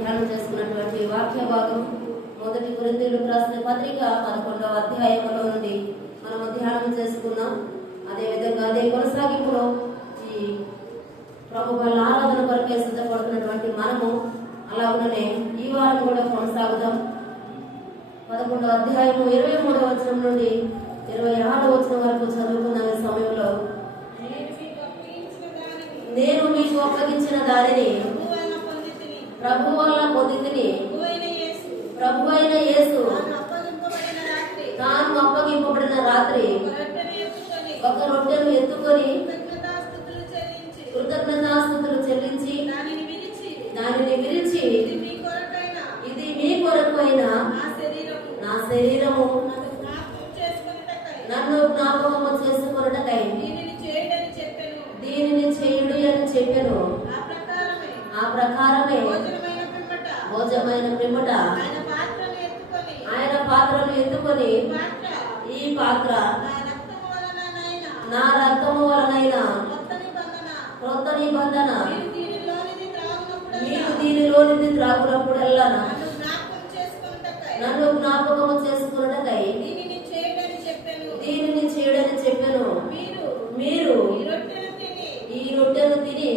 ధ్యానం చేసుకున్నటువంటి వాక్య భాగం 1 కొరింథీయులకు రాసిన పత్రిక 11వ అధ్యాయంలో నుండి మనము ధ్యానం చేసుకున్నాం. అదేవిధంగా అదే కొనసాగింపులో ఈ ప్రభు వాళ్ళ ఆరాధన కొరకే సిద్ధపడుతున్నటువంటి మనము అలాగనే ఈ వారం కూడా కొనసాగుదాం. 11వ అధ్యాయము 23వ వచనం నుండి 26వ వచనం వరకు చదువుకున్న సమయంలో, నేను మీకు అప్పగించిన దానిని ప్రభు వల్ల పొందితిని, ప్రభు అయిన యేసు తాను అప్పగింపబడిన రాత్రి ఒక రొట్టెను ఎత్తుకొని కృతజ్ఞతాస్తుతులు చెల్లించి దానిని విరిచి, ఇది మీ కొరకు అయిన నా శరీరము, నన్ను జ్ఞాపకము చేసుకొనుటకై దీనిని చేయుడి అని చెప్పెను. ఆ ప్రకారమే భోజనమైన పిమ్మట ఆయన పాత్రను ఎత్తుకొని, ఈ పాత్ర నా రక్తము వలనైన క్రొత్త నిబంధన, మీరు దీనిలోనిది త్రాగునప్పుడల్లా నన్ను జ్ఞాపకము చేసుకున్నటకై దీనిని చేయడని చెప్పెను. మీరు ఈ రొట్టెను తిని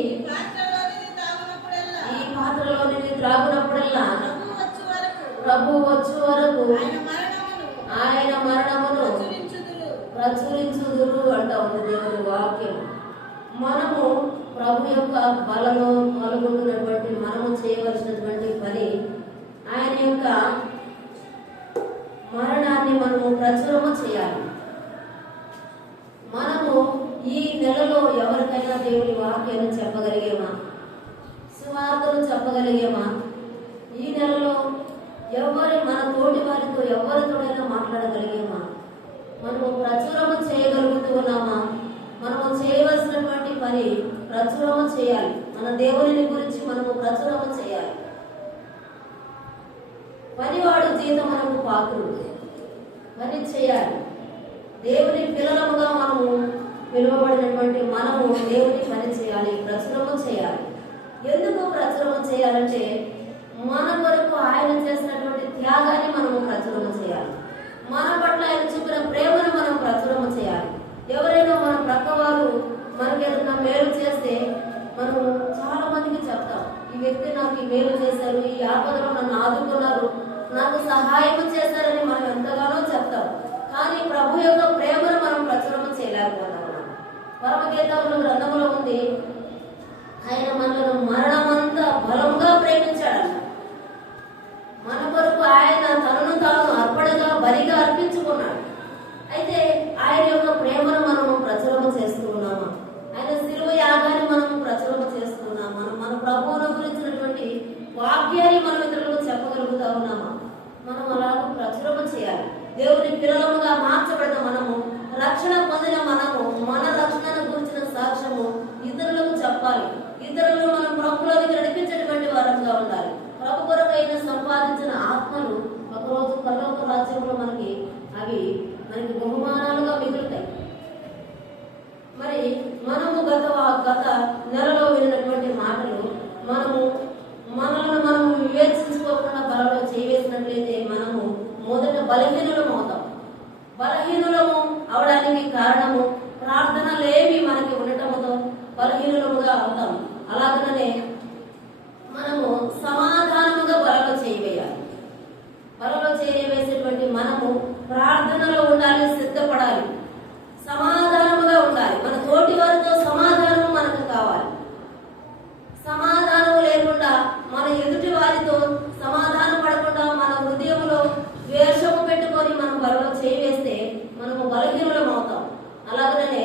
ఈ పాత్రలోనిది త్రాగునప్పుడల్లా ప్రభు వచ్చు వరకు ఆయన మరణమును ప్రచురించుదురు అంటా ఉంది దేవుని వాక్యం. మనము ప్రభు యొక్క బలలో పాల్గొంటున్నటువంటి మనము చేయవలసినటువంటి పని, ఆయన యొక్క మరణాన్ని మనము ప్రచురము చేయాలి. మనము ఈ నెలలో ఎవరికైనా దేవుని వాక్యాన్ని చెప్పగలిగేమా? సువార్తను చెప్పగలిగేమా? ఈ నెలలో మన తోటి వారితో ఎవరితోనైనా మాట్లాడగలిగేమా? మనము ప్రచురము చేయగలుగుతూ ఉన్నామా? మనము చేయవలసినటువంటి పని ప్రచురము చేయాలి. మన దేవుని గురించి మనము ప్రచురము చేయాలి. పనివాడు జీతమునకు పాత్రుడు, పని చేయాలి. దేవుని పిల్లలముగా మనము పిలువబడినటువంటి మనము దేవుని పని చేయాలి, ప్రచురము చేయాలి. ఎందుకు ప్రచురము చేయాలంటే, మన కొరకు ఆయన చేసినటువంటి త్యాగాన్ని మనము ప్రచురము చేయాలి. మన పట్ల ఆయన చూపిన ప్రేమను మనం ప్రచురము చేయాలి. ఎవరైనా మన ప్రక్కవారు మనకి ఏదైనా మేలు చేస్తే మనము చాలా మందికి చెప్తాం, ఈ వ్యక్తి నాకు ఈ మేలు చేశారు, ఈ ఆపదలో నన్ను ఆదుకున్నారు, నాకు సహాయం చేశారని మనం ఎంతగానో చెప్తాం. కానీ ప్రభు యొక్క ప్రేమను మనం ప్రచురము చేయలేకపోతాం. పరమగీతంలో గ్రంథంలో ఉంది, ఆయన మనలను మరణమంతా బలంగా ప్రేమించాడు. మన కొరకు ఆయన తనను తాను అర్పణగా బలిగా అర్పించుకున్నాడు. అయితే ఆయన యొక్క ప్రేమను మనము ప్రచురము చేస్తూ ఉన్నామా? ఆయన శిలువ యాగాన్ని మనము ప్రచురము చేస్తూ ఉన్నామా? మన ప్రభువును గురించినటువంటి వాక్యాన్ని మనం ఇతరులకు చెప్పగలుగుతా ఉన్నామా? మనం అలాగ ప్రచురము చేయాలి. దేవుని పిల్లలముగా మార్చబడిన మనము, రక్షణ పొందిన మనము, మన రక్షణను గురించిన సాక్ష్యము ఇతరులకు చెప్పాలి. ఇతరులను మనం ప్రభువులోకి నడిపించేటువంటి వారంగా ఉండాలి. ప్రభు కొరకైన సంపాదించిన ఆత్మలు ఒకరోజు పరలోక రాజ్యంలో మనకి బహుమానాలుగా మిగులుతాయి. మరి మనము గత నెలలో విన్నటువంటి మాటలు మనము వివేచించుకోకుండా బలలో చేయవేసినట్లయితే మనము మొదట బలహీనులము అవుతాం. బలహీనులము అవడానికి కారణము ప్రార్థనలేవి మనకి ఉండటముతో బలహీనులముగా అవుతాం. అలాగనే మనము సమాధానముగా బలలో చేయవేయాలి. బలలో చేయవేసేటువంటి మనము ప్రార్థనలో ఉండాలి, సిద్ధపడాలి, సమాధానముగా ఉండాలి. మన తోటి వారితో సమాధానము మనకు కావాలి. సమాధానము లేకుండా మన ఎదుటి వారితో సమాధానం పడకుండా మన హృదయంలో ద్వేషము పెట్టుకొని మనం బలలో చేయవేస్తే మనము బలహీనులం అవుతాం. అలాగనే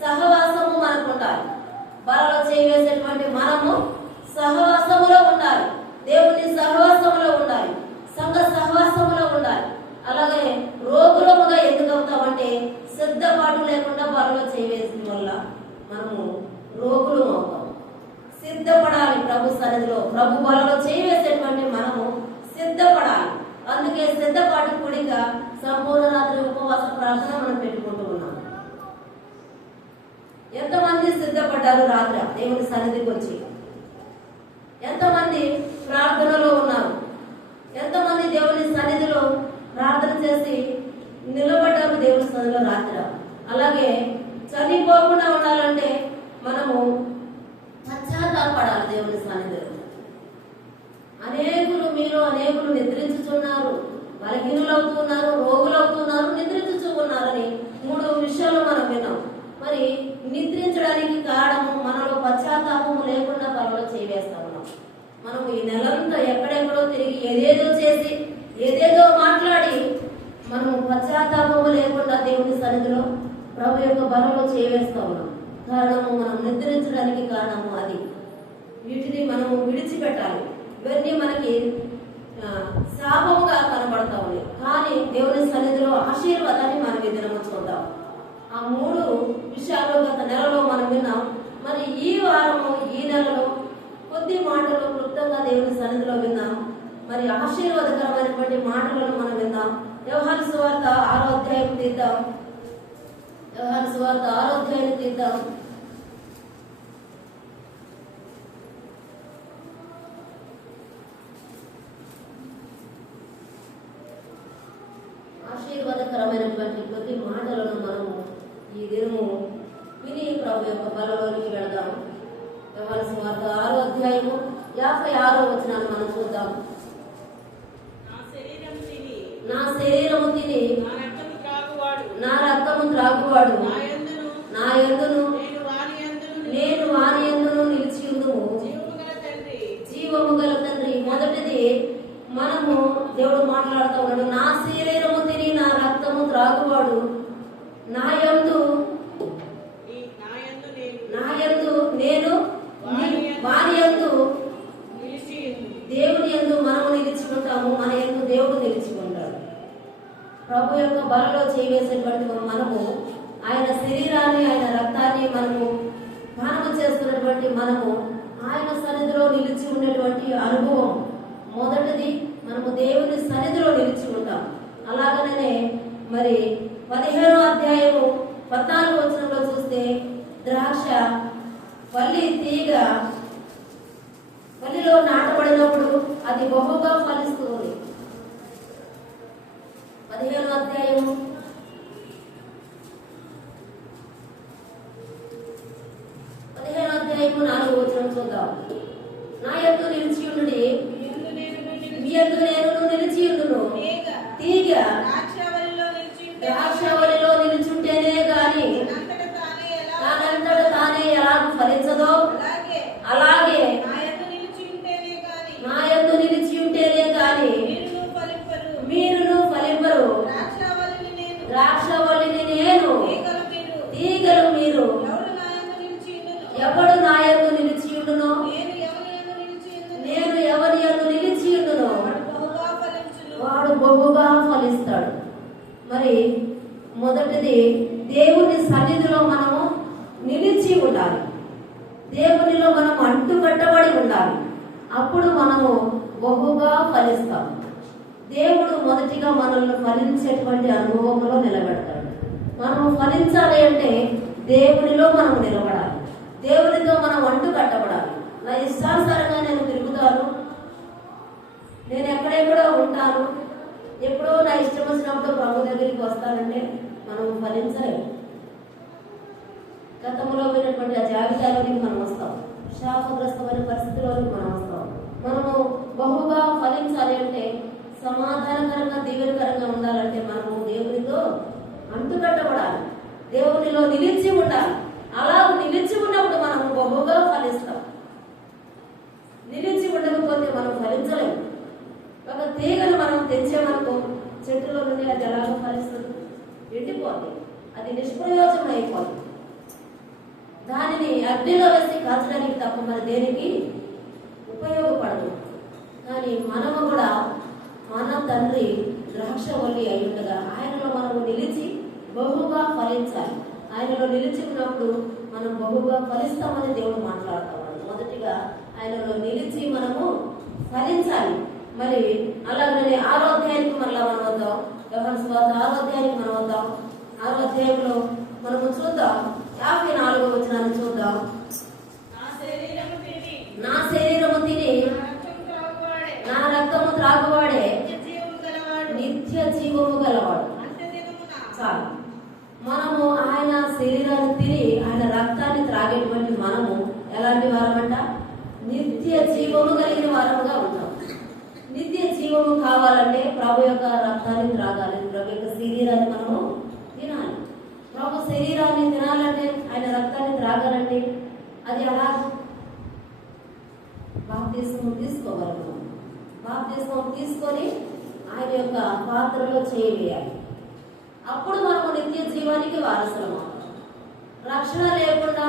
సహవాసము మనకు ఉండాలి. బలలో చేయవేసేటువంటి మనము సహవాసములో ఉండాలి, దేవుని సహవాసములో ఉండాలి, సంఘ సహవాసములో ఉండాలి. అలాగే రోగులముగా ఎందుకు అవుతామంటే, సిద్ధపాటు లేకుండా బలలో చేయవేసిన వల్ల మనము రోగులు అవుతాం. సిద్ధపడాలి ప్రభు సన్నిధిలో. ప్రభు బలలో చేయవేసేటువంటి మనము సిద్ధపడాలి. అందుకే సిద్ధపాటు కూడిగా సంపూర్ణ రాత్రి ఉపవాస ప్రార్థన మనం పెట్టుకుంటూ ఉన్నాం. ఎంతమంది సిద్ధపడ్డారు రాత్రి దేవుని సన్నిధికి వచ్చి? ఎంతమంది ప్రార్థనలో అలాగే చనిపోకుండా ఉండాలంటే మనము పశ్చాత్తాపడాలి దేవుని సన్నిధిలో. అనేకులు నిద్రించుచున్నారు, బలహీనులవుతున్నారు, రోగులవుతున్నారు, నిద్రించుచున్నారని 3 విషయాలు మనం విన్నాం. మరి నిద్రించడానికి కారణము మనలో పశ్చాత్తాపము లేకుండా పనులు చేయవేస్తా ఉన్నాం. మనం ఈ నెలంతా ఎక్కడెక్కడో తిరిగి ఏదేదో చేసి ఏదేదో మాట్లాడి మనము పశ్చాత్తాపము లేకుండా దేవుని సన్నిధిలో ప్రభు యొక్క బలలో చేయవేస్తా ఉన్నాం. కారణము మనం నిద్రించడానికి కారణము అది. వీటిని మనము విడిచిపెట్టాలి. ఇవన్నీ మనకి శాపముగా కనబడతా ఉన్నాయి, కానీ దేవుని సన్నిధిలో ఆశీర్వాదాన్ని మనం ఈ దినము చూద్దాం. ఆ 3 విషయాలు గత నెలలో మనం విన్నాం. మరి ఈ వారము ఈ నెలలో కొద్ది మాటలు క్లుప్తంగా దేవుని సన్నిధిలో విన్నాం. మరి ఆశీర్వాదకరమైనటువంటి మాటలను మనం విన్నాం. యోహాను సువార్త 6వ అధ్యాయం తీద్దాం. యోహాను సువార్త 6వ అధ్యాయం తీద్దాం. ఆశీర్వాదకరమైనటువంటి కొద్ది మాటలను మనము ఈ దినము విని ప్రభు యొక్క బలలోనికి వెళదాం. యోహాను సువార్త 6వ అధ్యాయము 56వ వచనాన్ని మనం చూద్దాం. నా శరీరము తిని నా రక్తము త్రాగువాడు నా యందును నేను వాని యందును నిలిచి ఉందుము. జీవము గల తండ్రి. మొదటిది మనము దేవుడు మాట్లాడుతూ ఉన్నాడు. నా శరీరము తిని నా రక్తము త్రాగువాడు నా యందు నేను వాని యందు దేవుని యందు మనము నిలిచికుంటాము. మన యందు దేవుడు నిలిచికుంటాడు. ప్రభు యొక్క బలలో చేయవేసేటువంటి మనము ఆయన శరీరాన్ని ఆయన రక్తాన్ని మనము పానము చేస్తున్నటువంటి మనము ఆయన సన్నిధిలో నిలిచి ఉండేటువంటి అనుభవం మొదటిది. మనము దేవుని సన్నిధిలో నిలిచి ఉంటాం. అలాగనే మరి 15వ అధ్యాయము 14వ వచనంలో చూస్తే ద్రాక్ష వల్లి తీగ వల్లిలో నాటబడినప్పుడు అది బహుగా ఫలిస్తుంది. 15వ అధ్యాయము 4వ వచనం చూద్దాం. నా యందు నిలిచి ఉండుడి, మీ యందు నేను నిలిచి ఉండును. తీగ ద్రాక్షవల్లిలో నిలిచుంటేనే గాని దానంతట తానే ఎలా ఫలించదో అలాగే నా యందు నిలిచి ఉంటేనే గాని మీరును ఫలింపరు. ద్రాక్షవల్లిని నేను, తీగలు మీరు. ఎవడు నా యందు నిలిచి ఉండునో నేను ఎవరి యందు నిలిచి ఉండునో వాడు బహుగా ఫలిస్తాడు. మరి మొదటిది దేవుని సన్నిధిలో మనము నిలిచి ఉండాలి. దేవునిలో మనం అంటుకట్టబడి ఉండాలి. అప్పుడు మనము బహుగా ఫలిస్తాం. దేవుడు మొదటిగా మనల్ని ఫలించేటువంటి అనుభవంలో నిలబెడతాడు. మనము ఫలించాలి అంటే దేవునిలో మనం నిలబడాలి. దేవునితో మనం అంటుకట్టబడాలి. నా ఇష్టానుసారంగా నేను తిరుగుతాను, నేను ఎక్కడెక్కడో ఉంటాను, ఎప్పుడో నా ఇష్టం వచ్చినప్పుడు ప్రభు దగ్గరికి వస్తానంటే మనం ఫలించలేము. గతంలో పోయినటువంటి ఆ జాబితాలోనికి మనం వస్తాం. శాపగ్రస్తమైన పరిస్థితిలోనికి మనం వస్తాం. మనము బహుగా ఫలించాలి అంటే, సమాధానకరంగా దీవెనకరంగా ఉండాలంటే మనము దేవునితో అంటుకట్టబడాలి, దేవునిలో నిలిచి ఉండాలి. అలా నిలిచి ఉన్నప్పుడు మనము బహుగా ఫలిస్తాం. నిలిచి ఉండకపోతే మనం ఫలించలేము. ఒక తీగను మనం తెచ్చామనుకో, చెట్టులో నుండి అది ఎలాగో ఫలిస్తుంది, ఎండిపోతుంది, అది నిష్ప్రయోజనం అయిపోతుంది. దానిని అగ్నిలో వేసి కాల్చడానికి తప్ప మరి దేనికి ఉపయోగపడదు. కానీ మనము కూడా మన తండ్రి ద్రాక్షవల్లి అయి ఉండగా ఆయనలో మనము నిలిచి బహుగా ఫలించాలి. ఆయనలో నిలిచి ఉన్నప్పుడు మనం బహుగా ఫలిస్తామని దేవుడు మాట్లాడుతున్నాడు. మొదటిగా ఆయనలో నిలిచి మనము ఫలించాలి. మరి అలాగనే 6వ అధ్యాయానికి మళ్ళా మనం వద్దాం. యోహాను సువార్త 6వ అధ్యాయానికి మనం వద్దాం. 6వ అధ్యాయంలో మనము చూద్దాం. 54వ వచనాన్ని చూద్దాం. నా శరీరము తిని నా రక్తము త్రాగువాడే నిత్య జీవము గలవాడు. చాలు, మనము ఆయన పొందుకోవాలంటే ప్రభు యొక్క రక్తాన్ని త్రాగాలి, ప్రభు యొక్క శరీరాన్ని మనము తినాలి. ప్రభు శరీరాన్ని తినాలంటే ఆయన రక్తాన్ని త్రాగాలంటే అది అలా బాప్తిస్మం తీసుకోగలము. బాప్తిస్మం తీసుకొని ఆయన యొక్క పాత్రలో చేయవేయాలి. అప్పుడు మనము నిత్య జీవానికి వారసులము. రక్షణ లేకుండా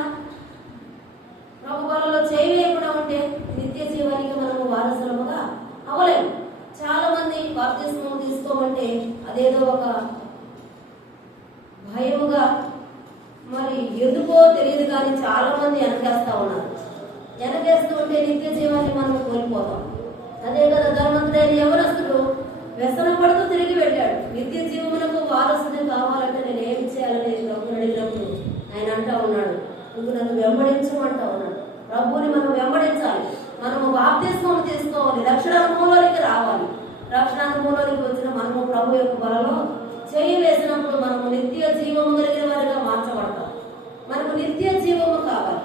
ప్రభు బలలో చేయవేయకుండా ఉంటే నిత్య జీవానికి మనము వారసులముగా అవలేము. చాలా మంది బాప్తిస్మం తీసుకోమంటే అదేదో ఒక భయముగా, మరి ఎందుకో తెలియదు కానీ చాలా మంది వెనకేస్తా ఉన్నారు. వెనకేస్తూ ఉంటే నిత్య జీవాన్ని మనం కోల్పోతాం. అదే కదా ధర్మంతుడైన యవనస్తుడు వ్యసనం పడుతూ తిరిగి వెళ్ళాడు. నిత్య జీవములకు వారసుని కావాలంటే నేను ఏం చేయాలని ప్రభుని అడిగినప్పుడు ఆయన అంటా ఉన్నాడు, నువ్వు నన్ను వెంబడించు అంటా ఉన్నాడు. ప్రభువుని మనం వెంబడించాలి. మనము బాప్తిస్మం తీసుకోవాలి, రక్షణ అనుభవంలోనికి రావాలి. రక్షణ అనుభవంలోనికి వచ్చిన మనము ప్రభు యొక్క బలలో చేయి వేసినప్పుడు మనము నిత్య జీవము కలిగిన వారిగా మార్చబడతాం. మనకు నిత్య జీవము కావాలి.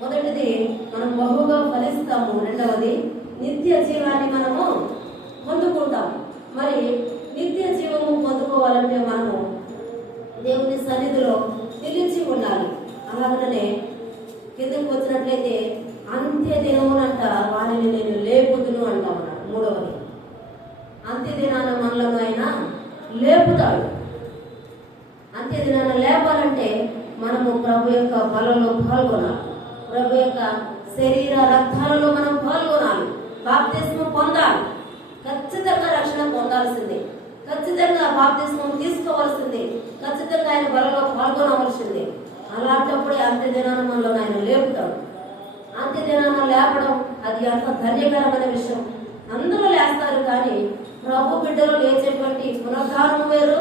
మొదటిది మనం బహుగా ఫలిస్తాము, రెండవది నిత్య జీవాన్ని మనము పొందుకుంటాం. మరి నిత్య జీవము పొందుకోవాలంటే మనము దేవుని సన్నిధిలో నిలిచి ఉండాలి. అలాగనే కిందకు వచ్చినట్లయితే అంత్య దినమునంట వారిని నేను లేపుదును అంటా ఉన్నాడు. మూడవది అంత్య దినాన మనలను ఆయన లేపుతాడు. అంత్య దినాన లేపాలంటే మనము ప్రభు యొక్క బలలో పాల్గొనాలి. ప్రభు యొక్క శరీర రక్తాలలో మనం పాల్గొనాలి. బాప్తిస్మం పొందాలి. ఖచ్చితంగా రక్షణ పొందాల్సిందే. ఖచ్చితంగా బాప్తిస్మం తీసుకోవాల్సిందే. ఖచ్చితంగా ఆయన బలలో పాల్గొనవలసిందే. అలాంటప్పుడే అంత్య దినాన మనలో ఆయన లేపుతాడు. అంత్య దినాన లేపడం అది అంత ధన్యకరమైన విషయం. అందరూ లేస్తారు కానీ ప్రభు బిడ్డలు లేచేటువంటి పునరుద్ధానం వేరు,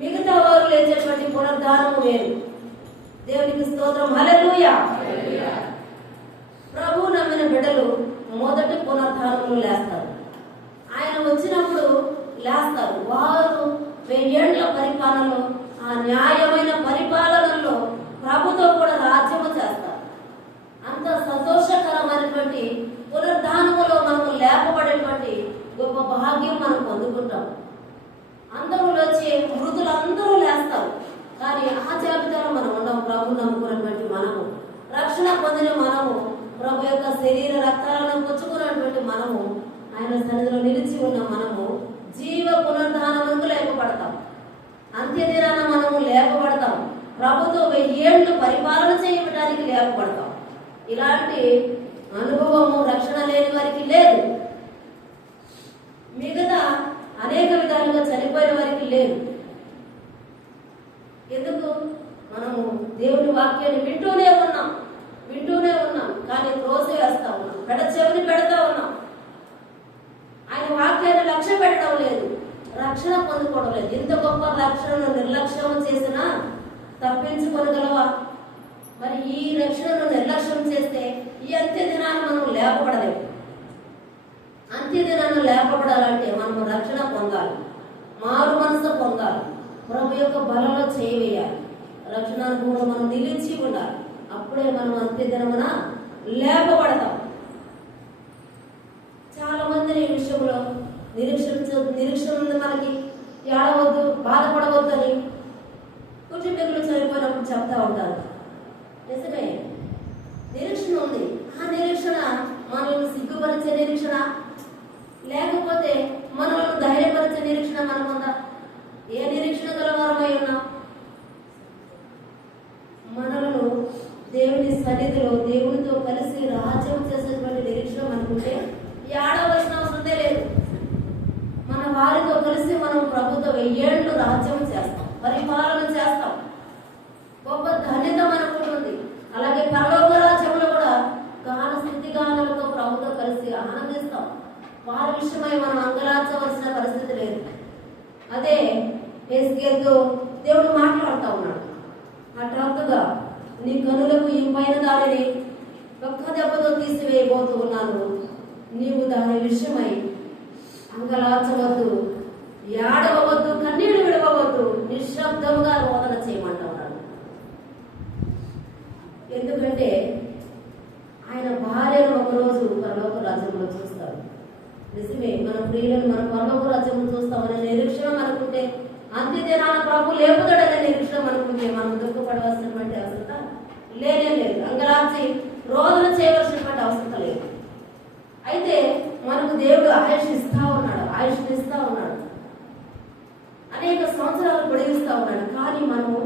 మిగతా వారు లేచేటువంటి పునరుద్ధానం వేరు. దేవునికి స్తోత్రం, హల్లెలూయా. ప్రభు నమ్మిన బిడ్డలు మొదటి పునరుద్ధానంలో లేస్తారు. ఆయన వచ్చినప్పుడు లేస్తారు. వారు 1000 ఏళ్ల పరిపాలనలో, ఆ న్యాయమైన పరిపాలనలో ప్రభుతో కూడా రాజ్యము చేస్తారు. అంత సంతోషకరమైనటువంటి పునరుద్ధానములో మనకు లేపబడేటువంటి గొప్ప భాగ్యం మనం పొందుకుంటాం. అందరూ వచ్చి మృతులందరూ లేస్తారు కానీ ఆ జాబితాలో మనం ఉన్నాం. ప్రభు నమ్ముకున్నటువంటి మనము, రక్షణ పొందిన మనము, ప్రభు యొక్క శరీర రక్తాలను పుచ్చుకున్నటువంటి మనము, ఆయన సన్నిధిలో నిలిచి ఉన్న మనము జీవ పునరుద్ధానములకు లేపబడతాం. అంత్య దినాన మనము లేపబడతాం. ప్రభుతో 1000 ఏళ్లు పరిపాలన చేయడానికి లేపబడతాం. ఇలాంటి అనుభవము రక్షణ లేని వారికి లేదు. మిగతా అనేక విధాలుగా చనిపోయిన వారికి లేదు. ఎందుకు? మనము దేవుని వాక్యాన్ని వింటూనే ఉన్నాం కానీ త్రోసి వేస్తా ఉన్నాం, చెవిని పెడతా ఉన్నాం. ఆయన వాక్యాన్ని లక్ష్య పెట్టడం లేదు, రక్షణ పొందుకోవడం లేదు. ఇంత గొప్ప రక్షణను నిర్లక్ష్యం చేసినా తప్పించుకోగలవా? మరి ఈ రక్షణను నిర్లక్ష్యం చేస్తే ఈ అంత్య దినాన్ని మనం లేపబడలేము. అంత్య దినాన్ని లేపబడాలంటే మనము రక్షణ పొందాలి, మారు మనసు పొందాలి, ప్రభు యొక్క బలలో చేయవేయాలి, రక్షణ అనుభవం మనం నిలిచి ఉండాలి. అప్పుడే మనం అంత్య దినమున లేపబడతాం. చాలా మంది ఈ విషయంలో నిరీక్షణ ఉంది. మనకి ఏడవద్దు, బాధపడవద్దని కుటుంబీకులు చనిపోయినప్పుడు చెప్తా ఉంటారు. నిజమే, నిరీక్షణ ఉంది. ఆ నిరీక్షణ మనల్ని సిగ్గుపరిచే నిరీక్షణ, లేకపోతే మనల్ని ధైర్యపరిచే నిరీక్షణ మనకుందా? ఏ నిరీక్షణ గలవారమై ఉన్నాం? మనలను దేవుని సన్నిధిలో దేవునితో కలిసి రాజ్యం చేసేటువంటి నిరీక్షణ మనకుంటే ఏడవలసిన అవసరం లేదు. మన వారితో కలిసి మనం ప్రభుత్వ 1000 ఏళ్లు రాజ్యం చేస్తాం, పరిపాలన చేస్తాం. గొప్ప ధన్యత మనకు ఉంది. అలాగే పరలోక రాజ్యంలో కూడా గాన స్థితి గానాలతో ప్రభుతో కలిసి ఆనందిస్తాం. వారి విషయమై మనం అంగలార్చవలసిన పరిస్థితి లేదు. అదే హెస్కేలుతో దేవుడు మాట్లాడుతూ ఉన్నాడు. హఠాత్తుగా నీ కనులకు ఇంపైన దానిని ఒక్క దెబ్బతో తీసివేయబోతూ ఉన్నాను, నీవు దాని విషయమై అంగలార్చవద్దు, ఏడవవద్దు, కన్నీళ్లు విడవవద్దు, నిశ్శబ్దముగా రోదన చేయమంటా ఉన్నాడు. ఎందుకంటే ఆయన భార్యను ఒకరోజు పరలోక రాజ్యంలో చూస్తాడు. నిజమే, మన ప్రియులను మన పరలోక రాజ్యం చూస్తామనే నిరీక్షణ మనకుంటే, అంత్యదినాన ప్రభు లేపుతాడనే నిరీక్షణ మనకుంటే మనం దుఃఖపడవలసినటువంటి అవసరం లేనే లేదు. అంగరాచి రోదన చేయవలసినటువంటి అవసరం లేదు. అయితే మనకు దేవుడు ఆయుష్ ఇస్తా ఉన్నాడు, అనేక సంవత్సరాలు పొడిగిస్తా ఉన్నాడు. కానీ మనము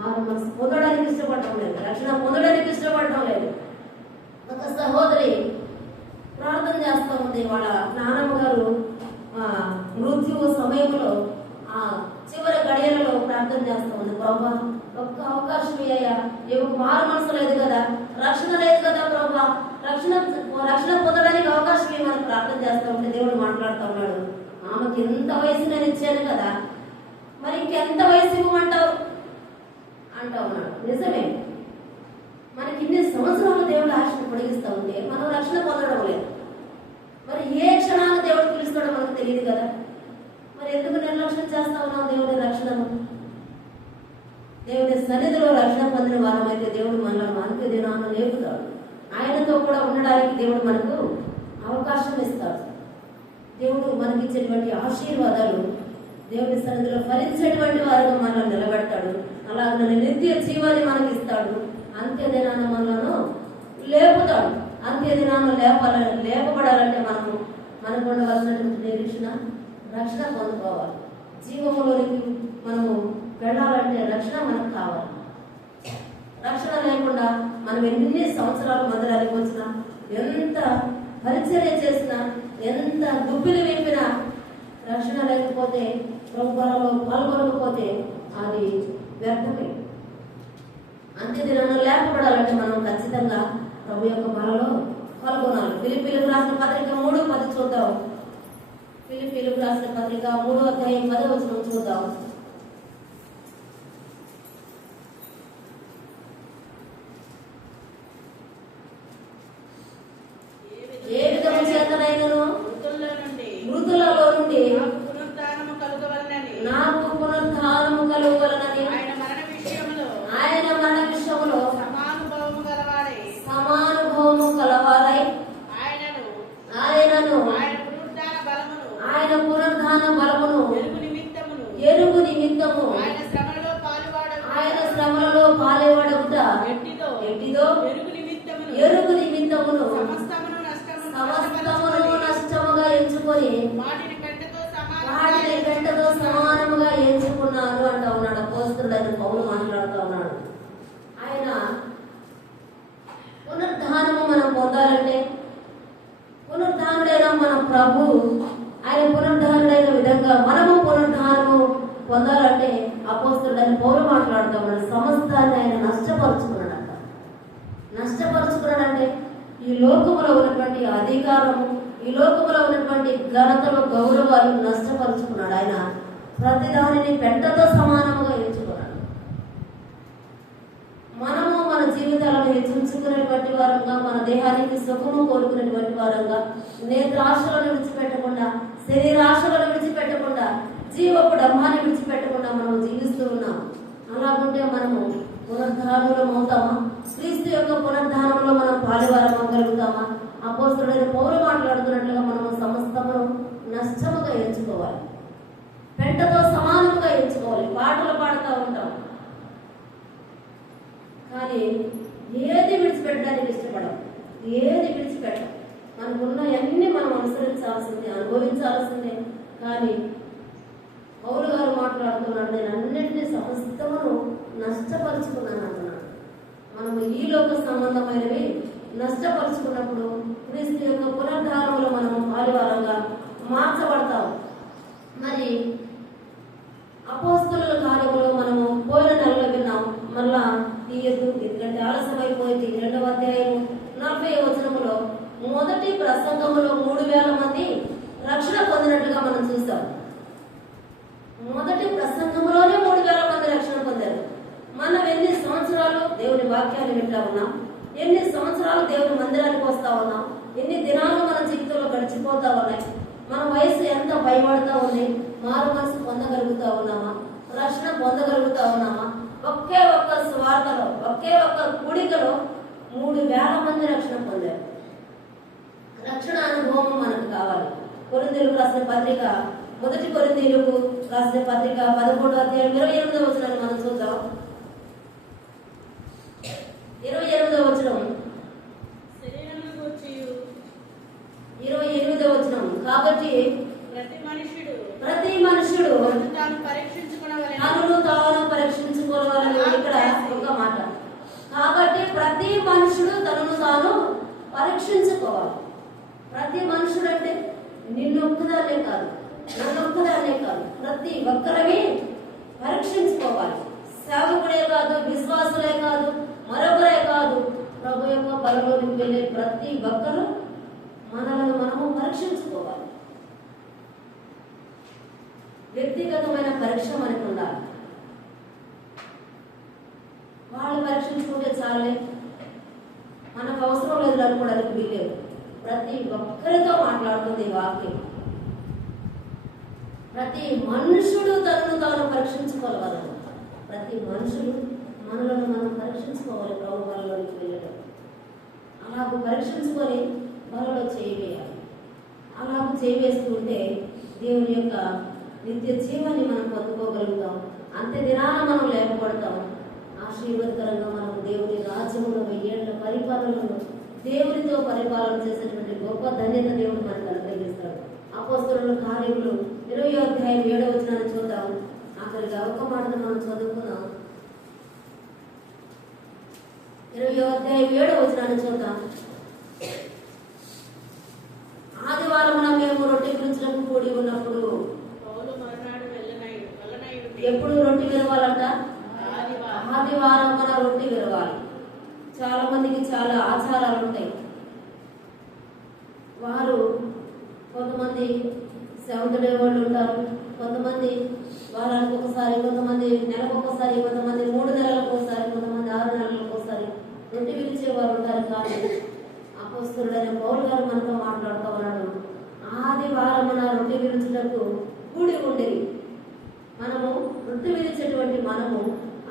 మనసు పొందడానికి ఇష్టపడటం లేదు, రక్షణ పొందడానికి ఇష్టపడటం లేదు. ఒక సహోదరి ప్రార్థన చేస్తూ ఉంది. వాళ్ళ నాన్నమ్మ గారు మృత్యు సమయంలో చివరి గడియలలో ప్రార్థన చేస్తూ ఉంది. ప్రభా, ఒక్క అవకాశం అయ్యా, మారు మనసు లేదు కదా, రక్షణ లేదు కదా ప్రభా, రక్షణ పొందడానికి అవకాశం మనం ప్రార్థన చేస్తూ ఉంటే దేవుడు మాట్లాడుతూ ఉన్నాడు. ఆమెకి ఎంత వయసు నేను ఇచ్చాను కదా, మరి ఇంకెంత వయసు ఇవ్వమంటావు అంటా ఉన్నాడు. నిజమే, మనకి ఇన్ని సంవత్సరాలు దేవుడు ఆశను పొడిగిస్తూ ఉంటే మనం రక్షణ పొందడం లేదు. మరి ఏ క్షణాన దేవుడు పిలుస్తాడో మనకు తెలియదు కదా. మరి ఎందుకు నిర్లక్ష్యం చేస్తా ఉన్నాం దేవుడి రక్షణను? దేవుడి సన్నిధిలో రక్షణ పొందిన వారమైతే దేవుడు మనల్ని అంత్య దినాన లేపుతాడు. ఆయనతో కూడా ఉండడానికి దేవుడు మనకు అవకాశం ఇస్తాడు. దేవుడు మనకిచ్చేటువంటి ఆశీర్వాదాలు దేవుడి సన్నిధిలో ఫలించేటువంటి వారిగా మనల్ని నిలబెడతాడు. అలాగే నిత్య జీవాన్ని మనకి ఇస్తాడు. అంత్య దినాన మనలను లేపుతాడు. అంత్య దినాన్ని లేపబడాలంటే మనకు ఉండవలసినటువంటి నిరీక్షణ, రక్షణ పొందుకోవాలి. జీవములోనికి మనము వెళ్ళాలంటే రక్షణ మనకు కావాలి. రక్షణ లేకుండా మనం ఎన్ని సంవత్సరాలు మందిరానికి వచ్చినా, ఎంత పరిచర్య చేసినా, ఎంత దుబ్బిలు విప్పినా, రక్షణ లేకపోతే, ప్రభుత్వంలో పాల్గొనకపోతే అది వ్యర్థమే. అంత్యదినాన లేపబడాలంటే మనం ఖచ్చితంగా ప్రభు యొక్క బలలో పాల్గొనాలి. ఫిలిప్పీలకు రాసిన పత్రిక 3:10 చూద్దాం. ఫిలిప్పీలకు రాసిన పత్రిక 3:10 చూద్దాం. ఏ విధము చేతనైనను మృతులలో నుండి నాకు పునరుద్ధానము కలుగవలనని ఆయన మరణ విషయములో సమానుభవము కలవారై ఆయనను ఆయన పునరుద్ధాన బలమును ఎరుగు నిమిత్తము ఆయన శ్రమలలో పాలువాడవుట ఎట్టిదో ఎరుగు నిమిత్తమును సమస్తమును నష్టముగా ఎంచుకొని వాటిని గంటతో సమానముగా ఎంచుకున్నారు అంటా ఉన్నాడు. అపోస్తలుడైన పౌలు మాట్లాడుతూ ఉన్నాడు. ఆయన పునరుద్ధానము మనం పొందాలంటే, పునరుద్ధానుడైన మన ప్రభు ఆయన పునరుద్ధానుడైన విధంగా మనము పునరుద్ధానము పొందాలంటే అపోస్తలుడైన పౌలు మాట్లాడుతూ ఉన్నాడు. సమస్తాన్ని ఆయన నష్టపరుచుకున్నాడంట. నష్టపరుచుకున్నాడంటే ఈ లోకములో ఉన్నటువంటి అధికారము, ఈ లోకములో ఉన్నటువంటి ఘనతలు, గౌరవాలు నష్టపరుచుకున్నాడు. ఆయన ప్రతిదానిని పెంటతో సమానముగా ఎంచుకున్నాడు. మనము మన జీవితాలను హెచ్చించుకునేటువంటి వారంగా, మన దేహానికి సుఖము కోరుకునేటువంటి వారంగా, నేత్రాశలను విడిచిపెట్టకుండా, శరీరాశలను విడిచిపెట్టకుండా, జీవపు డమ్మాన్ని విడిచిపెట్టకుండా మనం జీవిస్తూ ఉన్నాం. అలాగుంటే మనము పునరుద్ధానులం అవుతామా? క్రీస్తు యొక్క పునరుద్ధానంలో మనం పాలువారం అవ్వగలుగుతామా? అపోస్తలుడైన పౌలు మాట్లాడుతున్నట్లుగా మనము సమస్తమును నష్టముగా ఎంచుకోవాలి, పెంటతో సమానముగా ఎంచుకోవాలి. పాటలు పాడుతూ ఉంటాం, కానీ ఏది విడిచిపెట్టడానికి ఇష్టపడం, ఏది విడిచిపెట్టం. మనకున్న అన్ని మనం అనుసరించాల్సిందే, అనుభవించాల్సిందే. కానీ పౌలు గారు మాట్లాడుతున్నాడు, నేను అన్నింటినీ సమస్తమును నష్టపరుచుకున్నాను అంటున్నాడు. మనము ఈ లోక సంబంధమైనవి నష్టపరుచుకున్నప్పుడు క్రీస్తు యొక్క పునరుద్ధానంలో మనము పాలువారంగా మార్చబడతాం. మరి అపోస్తలుల కార్యములో మనము పోయిన నెలలో విన్నాం. మళ్ళా తీయద్దు, ఎందుకంటే ఆలస్యం అయిపోయింది. 2వ అధ్యాయం 40వ వచనములో మొదటి ప్రసంగములో 3000 మంది రక్షణ పొందినట్లుగా మనం చూస్తాం. మొదటి ప్రసంగంలోనే 3000 మంది రక్షణ పొందారు. మనం ఎన్ని సంవత్సరాలు దేవుని వాక్యాన్ని వింటా ఉన్నాం, ఎన్ని సంవత్సరాలు దేవుని మందిరానికి వస్తా ఉన్నాం, ఎన్ని దినాలు మన జీవితంలో గడిచిపోతా ఉన్నాయి. మన వయసు ఎంత భయపడతా ఉంది, మారు మనసు పొందగలుగుతా ఉన్నామా, రక్షణ పొందగలుగుతా ఉన్నామా? ఒకే ఒక్క స్వార్థలో, ఒకే ఒక్క కూడికలో 3000 మంది రక్షణ పొందారు. రక్షణ అనుభవం మనకు కావాలి. కొరింథీయులకు రాసిన పత్రిక, మొదటి కొరింథీయులకు రాసిన పత్రిక 11వ అధ్యాయం 28వ వచనాన్ని మనం చూద్దాం. 28వ వచనం, 28వ వచనం. కాబట్టి ప్రతి మనుషుడు తనను తాను పరీక్షించుకోవాలని ఇక్కడ ఒక మాట. కాబట్టి ప్రతి మనుషుడు తనను తాను పరీక్షించుకోవాలి. ప్రతి మనుషుడు అంటే నిన్నొక్కదానే కాదు, నన్నొక్కదానే కాదు, ప్రతి ఒక్కరిని పరీక్షించుకోవాలి. సేవకుడే కాదు, విశ్వాసులే కాదు, మరొకరే కాదు, ప్రభు యొక్క బలలోనికి వెళ్ళే ప్రతి ఒక్కరూ మనలను మనము పరీక్షించుకోవాలి. వ్యక్తిగతమైన పరీక్ష మనకు ఉండాలి. వాళ్ళు పరీక్షించుకుంటే చాలే, మనకు అవసరం లేదు అనుకోవడానికి వీలేదు. ప్రతి ఒక్కరితో మాట్లాడుతుంది వాక్యం. ప్రతి మనుషుడు తనను తాను పరీక్షించుకోవాలి. ప్రతి మనుషుడు మనలను మనం పరీక్షించుకోవాలి. ప్రభు బలలోనికి వెళ్ళడం అలాగూ పరీక్షించుకొని బలలో చేయవేయాలి. అలాగూ చేయవేస్తుంటే దేవుని యొక్క నిత్య జీవాన్ని మనం పొందుకోగలుగుతాం. అంత్య దినాన మనం లేపబడతాం. ఆశీర్వాదకరంగా మనం దేవుని రాజ్యంలో 1000 ఏళ్ల పరిపాలనలో దేవునితో పరిపాలన చేసేటువంటి గొప్ప ధన్యత దేవుడు మనకు అనుగ్రహిస్తాడు. అపోస్తలుల కార్యములు 20వ అధ్యాయం 7వ వచనాన్ని చూద్దాం. ఆఖరిగా ఒక మాటను మనం చదువుకున్నాం. 20వ అధ్యాయం 7వ వచనాన్ని చూద్దాం. ఆదివారం మేము రొట్టె గురించినప్పుడు కూడి ఉన్నప్పుడు, ఎప్పుడు రొట్టె విరవాలంట? ఆదివారం మన రొట్టె విరవాలి. చాలా మందికి చాలా ఆచారాలు ఉంటాయి. వారు కొంతమంది సెవెంత్ డే వాళ్ళు ఉంటారు, కొంతమంది వారానికి ఒకసారి, కొంతమంది నెలకు ఒకసారి, కొంతమంది 3 నెలలకు ఒకసారి, కొంతమంది 6 నెలలకు ఒకసారి రొట్టె విరిచే వారు ఉంటారు. కానీ అపోస్తలుడైన పౌలు గారు మనతో మాట్లాడుతూ ఉన్నాడు, ఆదివారం మన రొట్టె విరుచుటకు కూడి ఉండేది. మనము రొట్టె విరిచేటువంటి మనము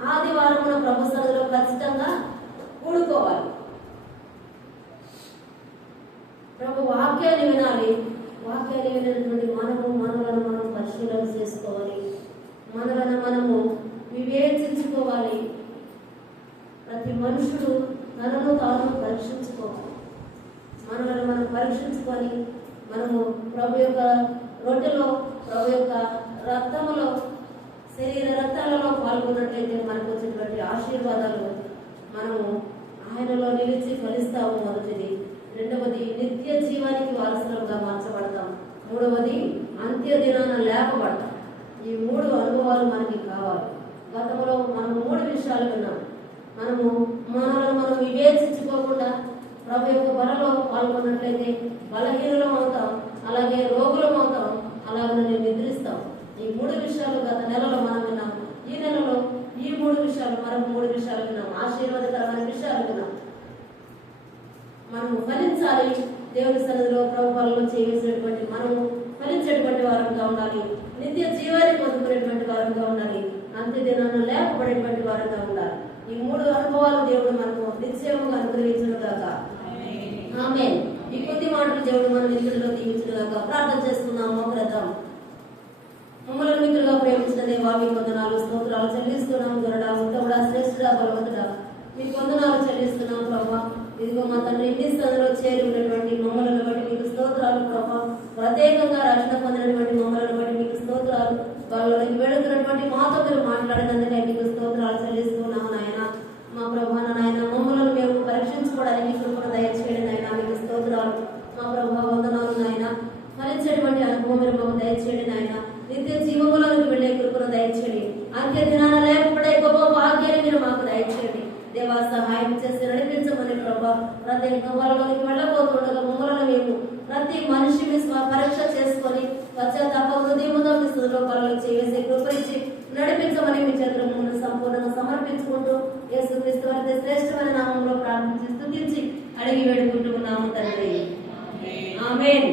ఆదివారం మన ప్రభు సన్నిధిలో ఖచ్చితంగా కూడుకోవాలి. ప్రభు వాక్యాన్ని వినాలి. వాక్యాన్ని వినటువంటి మనము మనలను మనం పరిశీలన చేసుకోవాలి. మనలను మనము వివేచించుకోవాలి. ప్రతి మనుషుడు తనను తాను పరీక్షించుకోవాలి. మనలను మనం పరీక్షించుకొని మనము ప్రభు యొక్క రొట్టెలో, ప్రభు యొక్క రక్తములో, శరీర రక్తాలలో పాల్గొన్నట్లయితే మనకు వచ్చినటువంటి ఆశీర్వాదాలు మనము ఆయనలో నిలిచి ఫలిస్తాము. మొదటిది. రెండవది, నిత్య జీవానికి వారసులుగా మార్చబడతాం. మూడవది, అంత్య దినాన లేపబడతాం. ఈ 3 అనుభవాలు మనకి కావాలి. గతంలో మనము 3 విషయాలు విన్నాం. మనము మనలను మనం వివేచించుకోకుండా ప్రభు యొక్క బలలో పాల్గొన్నట్లయితే బలహీనులం అవుతాం, అలాగే రోగులం అవుతాం, అలాగే నిద్రిస్తాం. ఈ 3 విషయాలు గత నెలలో మనం విన్నాం. ఈ నెలలో ఈ 3 విషయాలు, మరొక 3 విషయాలు విన్నాం. ఆశీర్వాదకరమైన విషయాలు విన్నాం. మనము ఫలించాలి. దేవుని సన్నిధిలో ప్రభు బలలో చేయవలసినటువంటి మనము ఫలించేటువంటి వారంగా ఉండాలి. నిత్య జీవాన్ని పొందుకునేటువంటి వారంగా ఉండాలి. అంత్య దినాన్ని లేపబడేటువంటి వారంగా ఉండాలి. ఈ 3 అనుభవాలు దేవుడు మనకు నిశ్చయముగా అనుగ్రహించును గాక. ఆమేన్. ఈ కొద్ది మాటలు దేవుడు మన మిత్రుల్లో దీవించును గాక. ప్రార్థన చేస్తున్నాము. మోకరిద్దాం. మమ్మల్ని మిత్రులుగా ప్రేమించిన దేవా, మీ వందనాలు, స్తోత్రాలు చెల్లిస్తున్నాము. గరుడా, ఉత్తముడా, శ్రేష్ఠుడా, బలవంతుడా, మీకు వందనాలు చెల్లిస్తున్నాం ప్రభా. ఇదిగో మా తండ్రి, ఇంటి స్థలంలో చేరి ఉన్నటువంటి మమ్మలను బట్టి మీకు స్తోత్రాలు ప్రభా. ప్రత్యేకంగా రక్షణ పొందినటువంటి మమ్మలను బట్టి మీకు స్తోత్రాలు. వాళ్ళకి వెళుతున్నటువంటి మాతో మీరు మాట్లాడినందుకే మీకు స్తోత్రాలు చెల్లిస్తున్నాము నాయన. మా ప్రభా నాయన, మమ్మలను మేము పరీక్షించుకోవడానికి కృపను దయచేయండి నాయన. మీకు స్తోత్రాలు మా ప్రభా. వందనాలు నాయన. ఫలించేటువంటి అనుభవం మీరు మాకు దయచేయండి నాయన. నిత్య జీవములకు వెళ్ళే కృపను దయచేయండి. అంత్య దినాన లేకపోతే గొప్ప భాగ్యాన్ని మీరు మాకు దయచేయండి దేవా. సహాయం చేసి నడిపించమని ప్రభా. ప్రతి వాళ్ళలోకి వెళ్ళబోతుండగా మమ్మల్ని మేము ప్రతి మనిషి పరీక్ష చేసుకొని పశ్చాత్తాప హృదయముతో మీ స్థితిలో పనులు చేసే కృపరించి నడిపించమని మీ చేతుల ముందు సంపూర్ణంగా సమర్పించుకుంటూ యేసుక్రీస్తు వారి శ్రేష్టమైన నామంలో ప్రార్థించి స్తుతించి అడిగి వేడుకుంటూ ఉన్నాము తండ్రి. ఆమేన్.